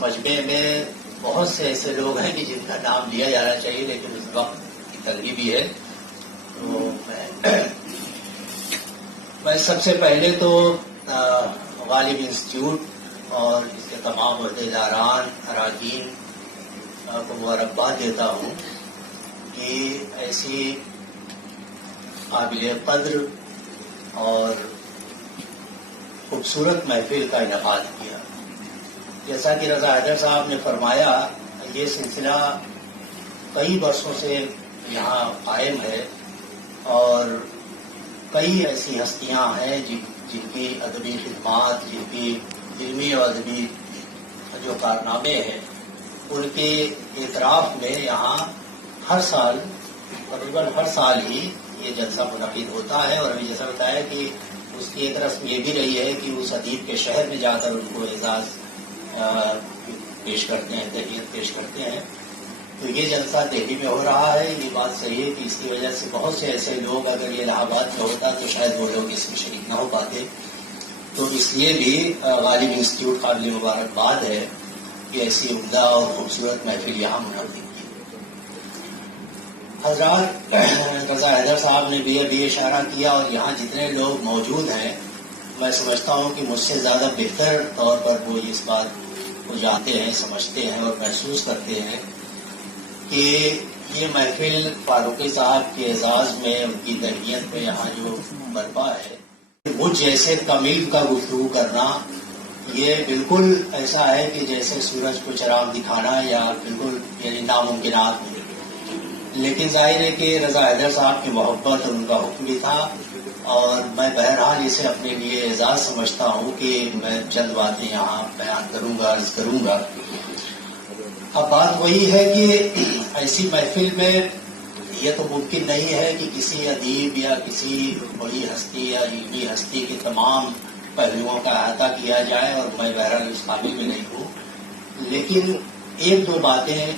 مجمع میں بہت سے ایسے لوگ ہیں کہ جن کا نام لیا جانا چاہیے، لیکن اس وقت کی تنگی بھی ہے، تو میں سب سے پہلے تو غالب انسٹیٹیوٹ اور اس کے تمام عہدیداران اراکین کو مبارکباد دیتا ہوں کہ ایسی قابل قدر اور خوبصورت محفل کا انعقاد کیا۔ جیسا کہ رضا حیدر صاحب نے فرمایا، یہ سلسلہ کئی برسوں سے یہاں قائم ہے اور کئی ایسی ہستیاں ہیں جن کی ادبی خدمات، جن کی علمی اور ادبی جو کارنامے ہیں، ان کے اعتراف میں یہاں ہر سال تقریباً ہر سال ہی یہ جلسہ منعقد ہوتا ہے، اور ابھی جیسا بتایا کہ اس کی ایک رسم یہ بھی رہی ہے کہ اس ادیب کے شہر میں جا کر ان کو اعزاز پیش کرتے ہیں، تحیت پیش کرتے ہیں۔ تو یہ جلسہ دہلی میں ہو رہا ہے۔ یہ بات صحیح ہے کہ اس کی وجہ سے بہت سے ایسے لوگ، اگر یہ الہ آباد میں ہوتا تو شاید وہ لوگ اس میں شریک نہ ہو پاتے، تو اس لیے بھی غالب انسٹیٹیوٹ قابل مبارکباد ہے کہ ایسی عمدہ اور خوبصورت محفل یہاں منعقد کی۔ حضرات، رضا حیدر صاحب نے بھی ابھی اشارہ کیا، اور یہاں جتنے لوگ موجود ہیں، میں سمجھتا ہوں کہ مجھ سے زیادہ بہتر طور پر وہ اس بات کو جانتے ہیں، سمجھتے ہیں اور محسوس کرتے ہیں کہ یہ محفل فاروقی صاحب کے اعزاز میں، ان کی تربیت میں یہاں جو برپا ہے، مجھ جیسے کمیل کا گفتگو کرنا یہ بالکل ایسا ہے کہ جیسے سورج کو چراغ دکھانا، یا بالکل یعنی ناممکنات میں۔ لیکن ظاہر ہے کہ رضا حیدر صاحب کی محبت اور ان کا حکم بھی تھا، اور میں بہرحال اسے اپنے لیے اعزاز سمجھتا ہوں کہ میں چند باتیں یہاں بیان کروں گا، عرض کروں گا۔ اب بات وہی ہے کہ ایسی محفل میں یہ تو ممکن نہیں ہے کہ کسی ادیب یا کسی بڑی ہستی یا علمی ہستی کے تمام پہلوؤں کا احاطہ کیا جائے، اور میں بہرحال اس قابل میں نہیں ہوں۔ لیکن ایک دو باتیں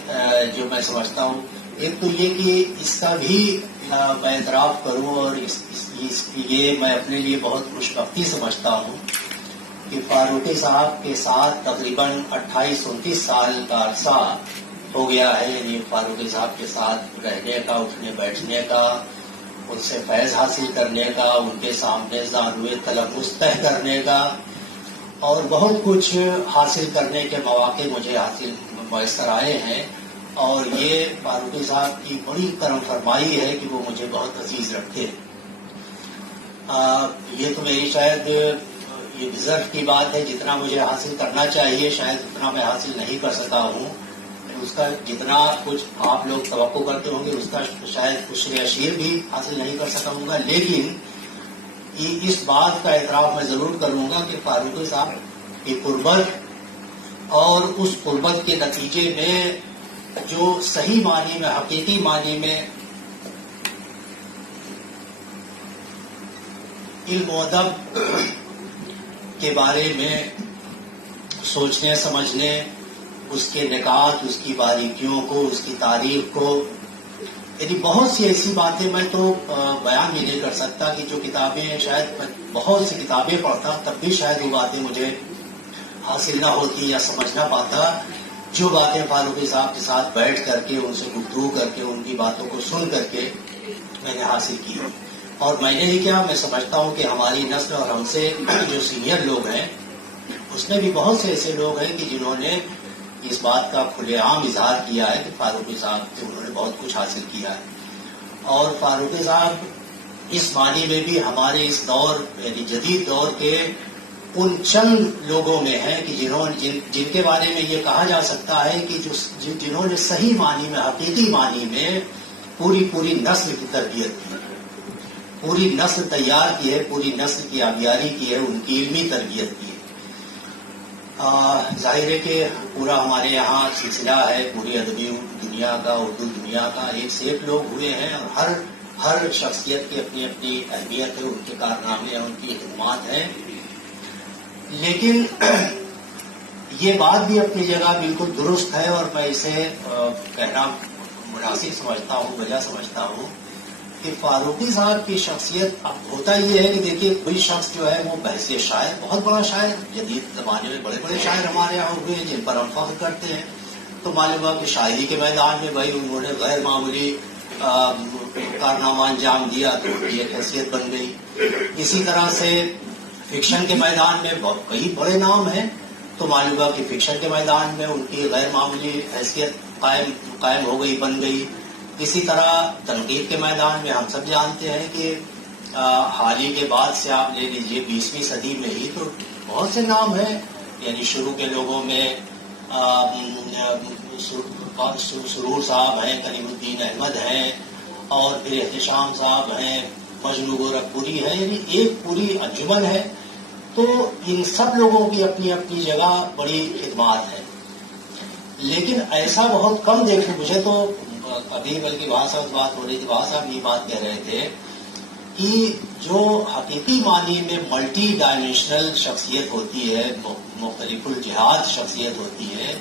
جو میں سمجھتا ہوں، ایک تو یہ کہ اس کا بھی میں اعتراف کروں، اور یہ میں اپنے لیے بہت خوشبختی سمجھتا ہوں کہ فاروقی صاحب کے ساتھ تقریباً 28-29 سال کا عرصہ ہو گیا ہے، یعنی فاروقی صاحب کے ساتھ رہنے کا، اٹھنے بیٹھنے کا، ان سے فیض حاصل کرنے کا، ان کے سامنے زانوئے تلفظ طے کرنے کا، اور بہت کچھ حاصل کرنے کے مواقع مجھے میسر آئے ہیں، اور یہ فاروقی صاحب کی بڑی کرم فرمائی ہے کہ وہ مجھے بہت عزیز رکھتے ہیں۔ یہ تو میری شاید یہ ریزرو کی بات ہے، جتنا مجھے حاصل کرنا چاہیے شاید اتنا میں حاصل نہیں کر سکا ہوں، اس کا جتنا کچھ آپ لوگ توقع کرتے ہوں گے اس کا شاید کچھ اشیر بھی حاصل نہیں کر سکا ہوں گا، لیکن اس بات کا اعتراف میں ضرور کروں گا کہ فاروقی صاحب کی قربت، اور اس قربت کے نتیجے میں جو صحیح معنی میں، حقیقی معنی میں علم و ادب کے بارے میں سوچنے سمجھنے، اس کے نکات، اس کی باریکیوں کو، اس کی تاریخ کو، یعنی بہت سی ایسی باتیں میں تو بیان بھی نہیں کر سکتا کہ جو کتابیں، شاید میں بہت سی کتابیں پڑھتا تب بھی شاید وہ باتیں مجھے حاصل نہ ہوتی یا سمجھ نہ پاتا، جو باتیں فاروقی صاحب کے ساتھ بیٹھ کر کے، ان سے گفتگو کر کے، ان کی باتوں کو سن کر کے میں نے حاصل کی۔ اور میں نے ہی کیا، میں سمجھتا ہوں کہ ہماری نسل اور ہم سے جو سینئر لوگ ہیں، اس میں بھی بہت سے ایسے لوگ ہیں کہ جنہوں نے اس بات کا کھلے عام اظہار کیا ہے کہ فاروقی صاحب سے انہوں نے بہت کچھ حاصل کیا ہے، اور فاروقی صاحب اس معنی میں بھی ہمارے اس دور، یعنی جدید دور کے ان چند لوگوں میں ہیں کہ جن کے بارے میں یہ کہا جا سکتا ہے کہ جنہوں نے صحیح معنی میں، حقیقی معنی میں پوری نسل کی تربیت کی، پوری نسل تیار کی ہے، پوری نسل کی آبیاری کی ہے، ان کی علمی تربیت کی ہے۔ ظاہر ہے کہ پورا ہمارے یہاں سلسلہ ہے، پوری ادبی دنیا کا، اردو دنیا کا، ایک سے ایک لوگ ہوئے ہیں، اور ہر شخصیت کی اپنی اپنی اہمیت ہے، ان کے کارنامے ہیں، ان کی خدمات ہیں، لیکن یہ بات بھی اپنی جگہ بالکل درست ہے، اور میں اسے کہنا مناسب سمجھتا ہوں، وجہ سمجھتا ہوں کہ فاروقی صاحب کی شخصیت اب ہوتا یہ ہے کہ دیکھیے کوئی شخص جو ہے وہ بحیثیت شاعر بہت بڑا شاعر، جدید زمانے میں بڑے بڑے شاعر ہمارے یہاں ہوئے ہیں جن پر ہم فخر کرتے ہیں، تو معلوم ہوا کہ شاعری کے میدان میں بھائی انہوں نے غیر معمولی کارنامہ انجام دیا تو ان کی ایک حیثیت بن گئی. اسی طرح سے فکشن کے میدان میں کئی بڑے نام ہیں، تو معلوم ہوا کہ فکشن کے میدان میں ان کی غیر معمولی حیثیت قائم ہو گئی، بن گئی. اسی طرح تنقید کے میدان میں ہم سب جانتے ہیں کہ حال ہی کے بعد سے آپ لے لیجیے 20ویں صدی میں ہی تو بہت سے نام ہیں، یعنی شروع کے لوگوں میں سرور صاحب ہیں، کریم الدین احمد ہیں، اور پھر احتشام صاحب ہیں، مجنو گورکھپوری ہے، یعنی ایک پوری انجمن ہے. تو ان سب لوگوں کی اپنی اپنی جگہ بڑی خدمات ہے، لیکن ایسا بہت کم دیکھنے مجھے تو ابھی بلکہ وہاں صاحب بات ہو رہی تھی، وہاں صاحب یہ بات کہہ رہے تھے کہ جو حقیقی معنی میں ملٹی ڈائمینشنل شخصیت ہوتی ہے، مختلف الجہات شخصیت ہوتی ہے،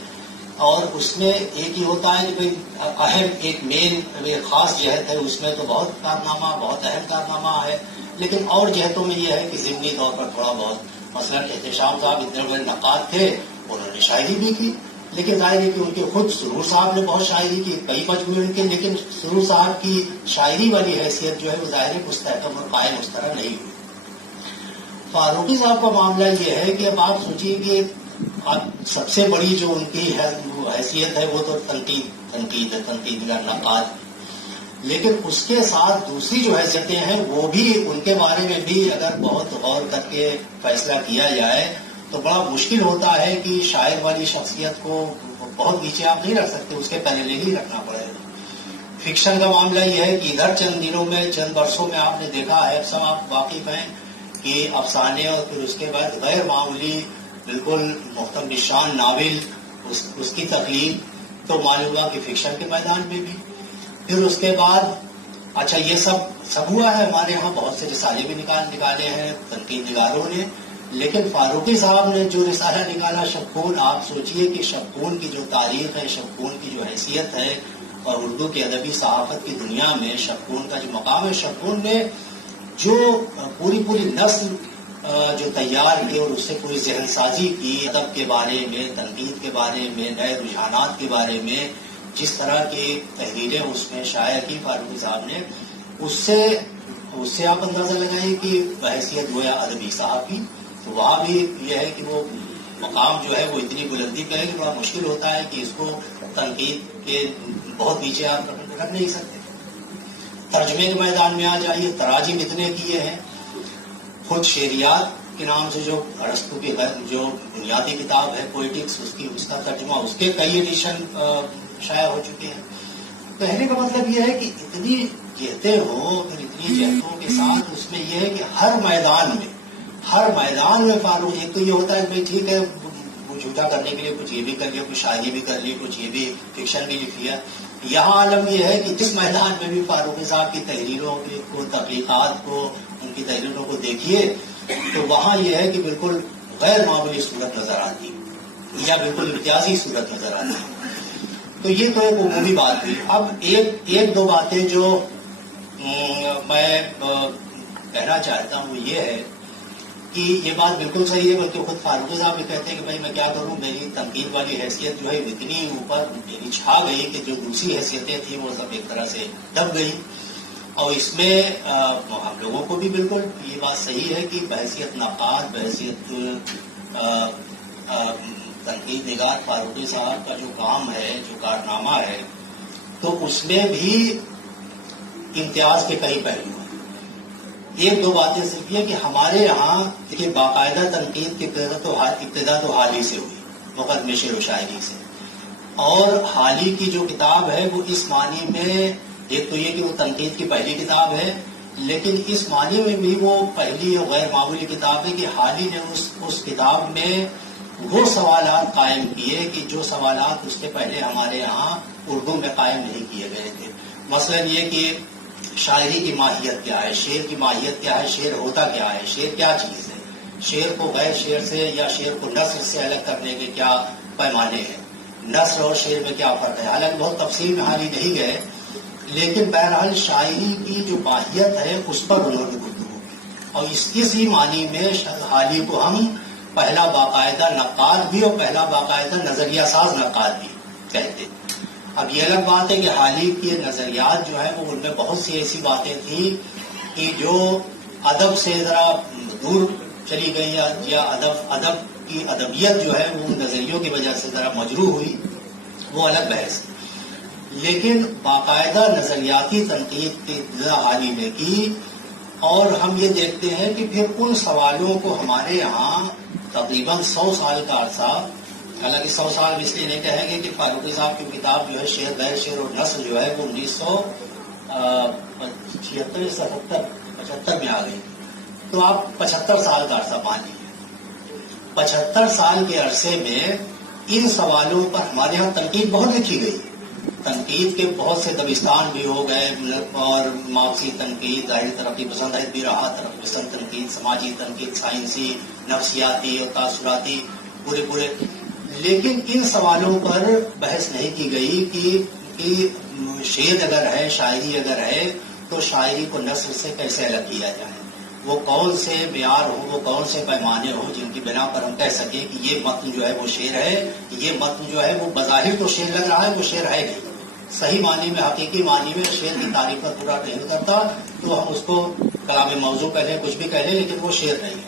اور اس میں ایک ہی ہوتا ہے کہ بھئی اہم ایک مین ایک خاص جہت ہے، اس میں تو بہت کارنامہ، بہت اہم کارنامہ ہے، لیکن اور جہتوں میں یہ ہے کہ ضمنی طور پر تھوڑا بہت، مثلا احتشام صاحب اتنے بڑے نقاد تھے، انہوں نے شاعری بھی کی، لیکن ظاہر ہے کہ ان کے خود سرور صاحب نے بہت شاعری کی، کئی مجموعے ان کے، لیکن سرور صاحب کی شاعری والی حیثیت جو ہے وہ ظاہر مستحکم اور قائم اس طرح نہیں ہوئی. فاروقی صاحب کا معاملہ یہ ہے کہ اب آپ سوچیے کہ اب سب سے بڑی جو ان کی حیثیت ہے وہ تو تنقید ہے، تنقید کا نقاد، لیکن اس کے ساتھ دوسری جو حیثیتیں ہیں وہ بھی ان کے بارے میں بھی اگر بہت غور کر کے فیصلہ کیا جائے تو بڑا مشکل ہوتا ہے کہ شاعر والی شخصیت کو بہت نیچے آپ نہیں رکھ سکتے، اس کے پہلے ہی رکھنا پڑے گا. فکشن کا معاملہ یہ ہے کہ ادھر چند دنوں میں، چند برسوں میں آپ نے دیکھا ہے، سب آپ واقف ہیں کہ افسانے اور پھر اس کے بعد غیر معمولی بالکل محتم شان ناول اس کی تخلیق، تو معلوم ہوا کہ فکشن کے میدان میں بھی. پھر اس کے بعد اچھا یہ سب ہوا ہے، ہمارے یہاں بہت سے رسالے بھی نکالے ہیں تنقید نگاروں نے، لیکن فاروقی صاحب نے جو رسالہ نکالا شبخون، آپ سوچئے کہ شبخون کی جو تاریخ ہے، شبخون کی جو حیثیت ہے، اور اردو کی ادبی صحافت کی دنیا میں شبخون کا جو مقام ہے، شبخون نے جو پوری نسل جو تیار کی اور اس سے پوری ذہن سازی کی، ادب کے بارے میں، تنقید کے بارے میں، نئے رجحانات کے بارے میں، جس طرح کی تحریریں اس میں شائع کی فاروقی صاحب نے، اس سے آپ اندازہ لگائیں کہ بحیثیت گویا ادبی صاحب کی، تو وہاں بھی یہ ہے کہ وہ مقام جو ہے وہ اتنی بلندی پہ ہے کہ بڑا مشکل ہوتا ہے کہ اس کو تنقید کے بہت نیچے آپ رکھ نہیں سکتے. ترجمے کے میدان میں آ جائیے، تراجم اتنے کیے ہیں، خود شعریات کے نام سے جو ارسطو کی جو بنیادی کتاب ہے پوئٹکس، اس کا ترجمہ، اس کے کئی ایڈیشن شائع ہو چکے ہیں. کہنے کا مطلب یہ ہے کہ اتنی جہتیں ہوں، پھر اتنی جہتوں کے ساتھ اس میں یہ ہے کہ ہر میدان میں فاروق، ایک تو یہ ہوتا ہے کہ ٹھیک ہے وہ جھوٹا کرنے کے لیے کچھ یہ بھی کر لیا، کچھ شاعری بھی کر لی، کچھ یہ بھی فکشن بھی لکھ لیا. یہاں عالم یہ ہے کہ جس میدان میں بھی فاروقی صاحب کی تحریروں کو، تحقیقات کو، ان کی تحریروں کو دیکھیے تو وہاں یہ ہے کہ بالکل غیر معمولی صورت نظر آتی یا بالکل امتیازی صورت نظر آتی. تو یہ تو ایک عمومی بات ہوئی. اب ایک دو باتیں جو میں کہنا چاہتا ہوں وہ یہ ہے کہ یہ بات بالکل صحیح ہے، بلکہ خود فاروقی صاحب بھی کہتے ہیں کہ بھائی میں کیا کروں، میری تنقید والی حیثیت جو ہے اتنی اوپر میری چھا گئی کہ جو دوسری حیثیتیں تھیں وہ سب ایک طرح سے دب گئی. اور اس میں ہم لوگوں کو بھی بالکل یہ بات صحیح ہے کہ بحیثیت نقاد، بحیثیت تنقید نگار فاروقی صاحب کا جو کام ہے، جو کارنامہ ہے، تو اس میں بھی امتیاز کے کئی پہلو ہیں. ایک دو باتیں صرف یہ کہ ہمارے یہاں کہ باقاعدہ تنقید کی ابتدا تو حال ہی سے ہوئی، مقدمے شعر و شاعری سے، اور حال ہی کی جو کتاب ہے وہ اس معنی میں، ایک تو یہ کہ وہ تنقید کی پہلی کتاب ہے، لیکن اس معنی میں بھی وہ پہلی اور غیر معمولی کتاب ہے کہ حال ہی نے اس کتاب میں وہ سوالات قائم کیے کہ جو سوالات اس کے پہلے ہمارے یہاں اردو میں قائم نہیں کیے گئے تھے. مثلا یہ کہ شاعری کی ماہیت کیا ہے، شعر کی ماہیت کیا ہے، شعر ہوتا کیا ہے، شعر کیا چیز ہے، شعر کو غیر شعر سے یا شعر کو نثر سے الگ کرنے کے کیا پیمانے ہیں، نثر اور شعر میں کیا فرق ہے. حالانکہ بہت تفصیل میں حال ہی نہیں گئے، لیکن بہرحال شاعری کی جو ماہیت ہے اس پر انہوں نے گفتگو کی، اور اسی معنی میں حالی کو ہم پہلا باقاعدہ نقاد بھی اور پہلا باقاعدہ نظریہ ساز نقاد بھی کہتے. اب یہ الگ بات ہے کہ حالی کے نظریات جو ہے وہ ان میں بہت سی ایسی باتیں تھیں کہ جو ادب سے ذرا دور چلی گئی، یا ادب کی ادبیت جو ہے وہ ان نظریوں کی وجہ سے ذرا مجروح ہوئی، وہ الگ بحث. لیکن باقاعدہ نظریاتی تنقید کی ابتدا حالی نے کی، اور ہم یہ دیکھتے ہیں کہ پھر ان سوالوں کو ہمارے یہاں تقریباً 100 سال کا عرصہ، حالانکہ 100 سال اس لیے نہیں کہیں گے کہ فاروقی صاحب کی کتاب جو ہے شعر غیر شعر اور نثر جو ہے وہ 1976 میں آ گئی، تو آپ 75 سال کا عرصہ مان لیجیے. 75 سال کے عرصے میں ان سوالوں پر ہمارے یہاں تنقید بہت لکھی گئی. تنقید کے بہت سے دبستان بھی ہو گئے، اور مارکسی تنقید، ظاہری ترقی پسند بھی رہا، ترقی پسند تنقید، سماجی تنقید، سائنسی، نفسیاتی اور تاثراتی، پورے. لیکن ان سوالوں پر بحث نہیں کی گئی کہ شعر اگر ہے، شاعری اگر ہے، تو شاعری کو نثر سے کیسے الگ کیا جائے. وہ کون سے معیار ہوں، وہ کون سے پیمانے ہوں جن کی بنا پر ہم کہہ سکیں کہ یہ متن جو ہے وہ شعر ہے، یہ متن جو ہے وہ بظاہر تو شعر لگ رہا ہے، وہ شعر ہے نہیں. صحیح معنی میں، حقیقی معنی میں شعر کی تعریف پر پورا نہیں کرتا، تو ہم اس کو کلام موضوع کہہ لیں، کچھ بھی کہہ لیں، لیکن وہ شعر نہیں ہے.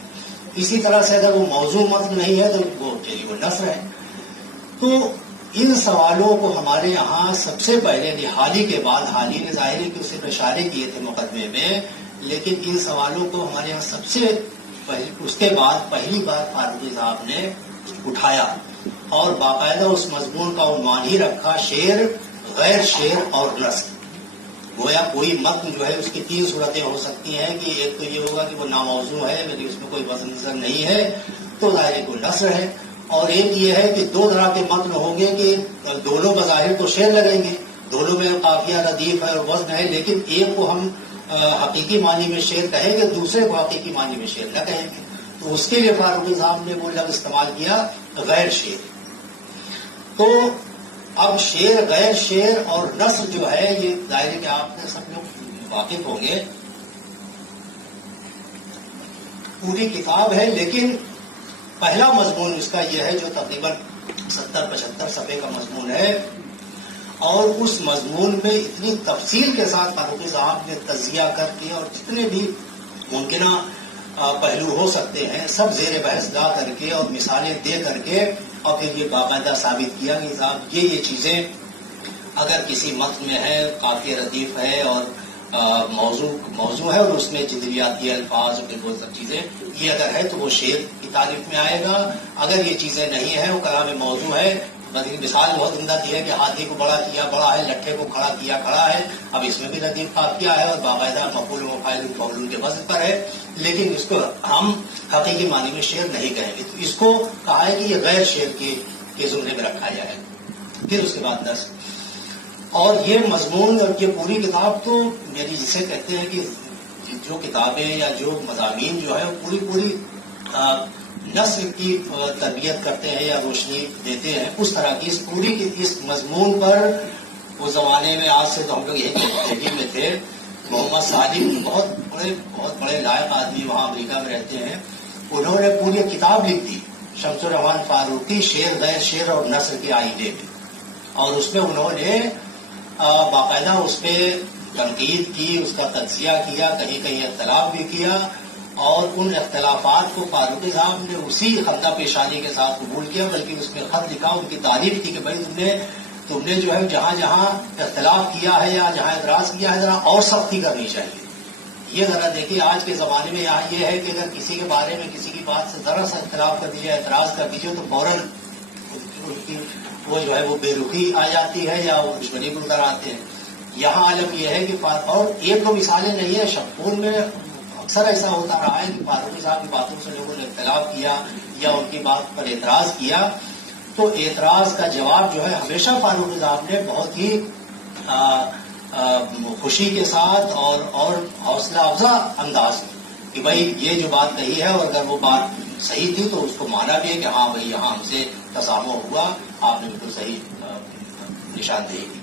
اسی طرح سے اگر وہ موضوع متن نہیں ہے تو وہ نثر ہے. تو ان سوالوں کو ہمارے یہاں سب سے پہلے حالی کے بعد، حالی نے ظاہر ہے کہ اسے اشارے کیے تھے مقدمے میں، لیکن ان سوالوں کو ہمارے یہاں سب سے اس کے بعد پہلی بار فاروقی صاحب نے اٹھایا، اور باقاعدہ اس مضمون کا عنوان ہی رکھا، شعر، غیر شعر اور نثر. گویا کوئی متن جو ہے اس کی 3 صورتیں ہو سکتی ہیں، کہ ایک تو یہ ہوگا کہ وہ ناموضوع ہے، لیکن اس میں کوئی وزن نظر نہیں ہے، تو ظاہر کوئی نثر ہے. اور ایک یہ ہے کہ 2 طرح کے متن ہوں گے کہ دونوں بظاہر تو شعر لگیں گے، دونوں میں قافیہ ردیف ہے اور وزن ہے، لیکن ایک کو ہم حقیقی معنی میں شعر کہیں گے، دوسرے کو حقیقی معنی میں شعر نہ کہیں گے. تو اس کے لیے فاروقی صاحب نے وہ لفظ استعمال کیا، غیر شعر. تو اب شعر، غیر شعر اور نثر جو ہے، یہ ظاہر کہ آپ نے سب لوگ واقف ہوں گے، پوری کتاب ہے، لیکن پہلا مضمون اس کا یہ ہے جو تقریباً 70-75 صفحے کا مضمون ہے، اور اس مضمون میں اتنی تفصیل کے ساتھ فاروقی صاحب نے تجزیہ کر کے، اور جتنے بھی ممکنہ پہلو ہو سکتے ہیں سب زیر بحث لا کر کے اور مثالیں دے کر کے، اور پھر یہ باقاعدہ ثابت کیا کہ صاحب یہ چیزیں اگر کسی متن میں ہے، قافیہ ردیف ہے اور موضوع ہے، اور اس میں جدلیاتی الفاظ اور پھر وہ سب چیزیں یہ اگر ہے تو وہ شعر کی تعریف میں آئے گا. اگر یہ چیزیں نہیں ہیں، وہ کلام موضوع ہے. مثال بہت عمدہ دی ہے کہ ہاتھی کو بڑا کیا بڑا ہے، لٹھے کو کھڑا کیا کھڑا ہے. اب اس میں بھی ردیف قافیہ ہے اور باقاعدہ مفعول و فاعل مفعول کے وزن پر ہے، لیکن اس کو ہم حقیقی معنی میں شعر نہیں کہیں گے. تو اس کو کہا ہے کہ یہ غیر شعر کے زمرے میں رکھا جائے. پھر اس کے بعد نثر. اور یہ مضمون اور یہ پوری کتاب تو میری جسے کہتے ہیں کہ جو کتابیں یا جو مضامین جو ہے وہ پوری نثر کی تربیت کرتے ہیں یا روشنی دیتے ہیں، اس طرح کی اس مضمون پر اس زمانے میں، آج سے تو ہم لوگ یہی میں تھے، محمد سالم بہت بڑے لائق آدمی وہاں امریکہ میں رہتے ہیں، انہوں نے پوری کتاب لکھ دی شمس الرحمان فاروقی شعر، غیر شعر اور نثر کے آئینے میں. اور اس میں انہوں نے باقاعدہ اس پہ تنقید کی، اس کا تجزیہ کیا، کہیں اختلاف بھی کیا، اور ان اختلافات کو فاروقی صاحب نے اسی خطہ پیشانی کے ساتھ قبول کیا، بلکہ اس میں خط لکھا، ان کی تعریف کی کہ بھائی تم نے جو ہے جہاں اختلاف کیا ہے یا جہاں اعتراض کیا ہے ذرا اور سختی کرنی چاہیے. یہ ذرا دیکھیے آج کے زمانے میں یہاں یہ ہے کہ اگر کسی کے بارے میں کسی کی بات سے ذرا سا اختلاف کر دیجیے، اعتراض کر دیجیے، تو فوراً وہ جو ہے وہ بے رخی آ جاتی ہے یا وہ دشمنی کو اتر آتے ہیں. یہاں عالم یہ ہے کہ اور ایک دو مثالیں نہیں ہے، شپور میں اکثر ایسا ہوتا رہا ہے کہ فاروقی صاحب کی باتوں سے لوگوں نے اختلاف کیا یا ان کی بات پر اعتراض کیا، تو اعتراض کا جواب جو ہے ہمیشہ فاروقی صاحب نے بہت ہی خوشی کے ساتھ اور حوصلہ افزا انداز میں کہ بھائی یہ جو بات کہی ہے، اور اگر وہ بات صحیح تھی تو اس کو مانا بھی ہے کہ ہاں بھائی یہاں ہم سے تسامح ہوا، آپ نے بالکل صحیح نشاندہی کی.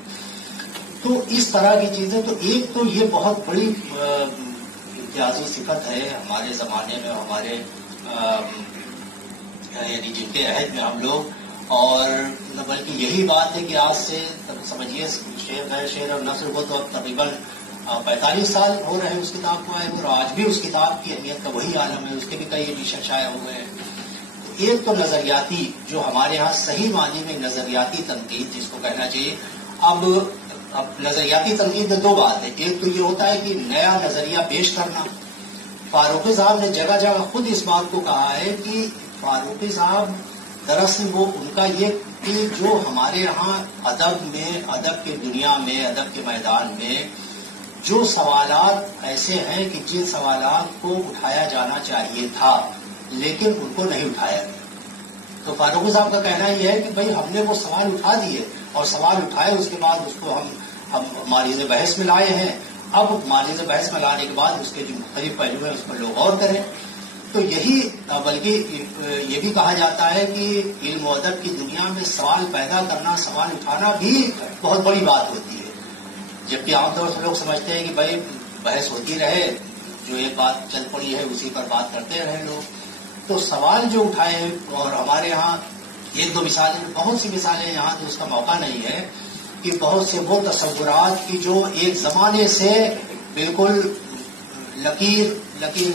تو تو اس طرح کی چیزیں، تو ایک تو یہ بہت بڑی امتیازی صفت ہے ہمارے زمانے میں، ہمارے یعنی جن کے عہد میں ہم لوگ، اور بلکہ یہی بات ہے کہ آج سے سمجھیے شعر غیر شعر اور نثر کو تو اب تقریباً 45 سال ہو رہے ہیں اس کتاب کو آئے، اور آج بھی اس کتاب کی اہمیت کا وہی عالم ہے، اس کے بھی کئی ایڈیشن شائع ہو گئے ہیں۔ ایک تو نظریاتی، جو ہمارے ہاں صحیح معنی میں نظریاتی تنقید جس کو کہنا چاہیے، اب نظریاتی تنقید میں دو بات ہے، ایک تو یہ ہوتا ہے کہ نیا نظریہ پیش کرنا۔ فاروقی صاحب نے جگہ جگہ خود اس بات کو کہا ہے کہ فاروقی صاحب دراصل وہ ان کا یہ کہ جو ہمارے یہاں ادب میں، ادب کی دنیا میں، ادب کے میدان میں جو سوالات ایسے ہیں کہ جن سوالات کو اٹھایا جانا چاہیے تھا لیکن ان کو نہیں اٹھایا گیا، تو فاروقی صاحب کا کہنا یہ ہے کہ بھئی ہم نے وہ سوال اٹھا دیے، اور سوال اٹھائے اس کے بعد اس کو ہم ماریز بحث میں لائے ہیں، اب ماریز بحث میں لانے کے بعد اس کے جو مختلف پہلو ہیں اس پر لوگ غور کریں۔ تو یہی، بلکہ یہ بھی کہا جاتا ہے کہ علم و ادب کی دنیا میں سوال پیدا کرنا، سوال اٹھانا بھی بہت بڑی بات ہوتی ہے، جبکہ عام طور سے لوگ سمجھتے ہیں کہ بھائی بحث ہوتی رہے، جو ایک بات چل پڑی ہے اسی پر بات کرتے رہے لوگ۔ تو سوال جو اٹھائے ہیں، اور ہمارے ہاں ایک دو مثالیں، بہت سی مثالیں یہاں تو اس کا موقع نہیں ہے کہ بہت سے وہ تصورات کی جو ایک زمانے سے بالکل لکیر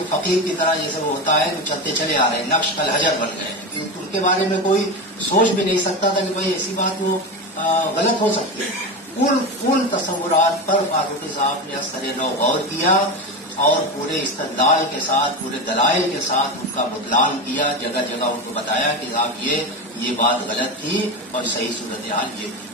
فقیر کی طرح جیسے وہ ہوتا ہے، وہ چلتے چلے آ رہے ہیں، نقش کل حجر بن گئے ہیں، ان کے بارے میں کوئی سوچ بھی نہیں سکتا تھا کہ بھائی ایسی بات وہ غلط ہو سکتی ہے۔ ان تصورات پر فاروقی صاحب نے اثر نو غور کیا اور پورے استدلال کے ساتھ، پورے دلائل کے ساتھ ان کا بطلان کیا، جگہ جگہ ان کو بتایا کہ صاحب یہ بات غلط تھی اور صحیح صورتحال یہ تھی۔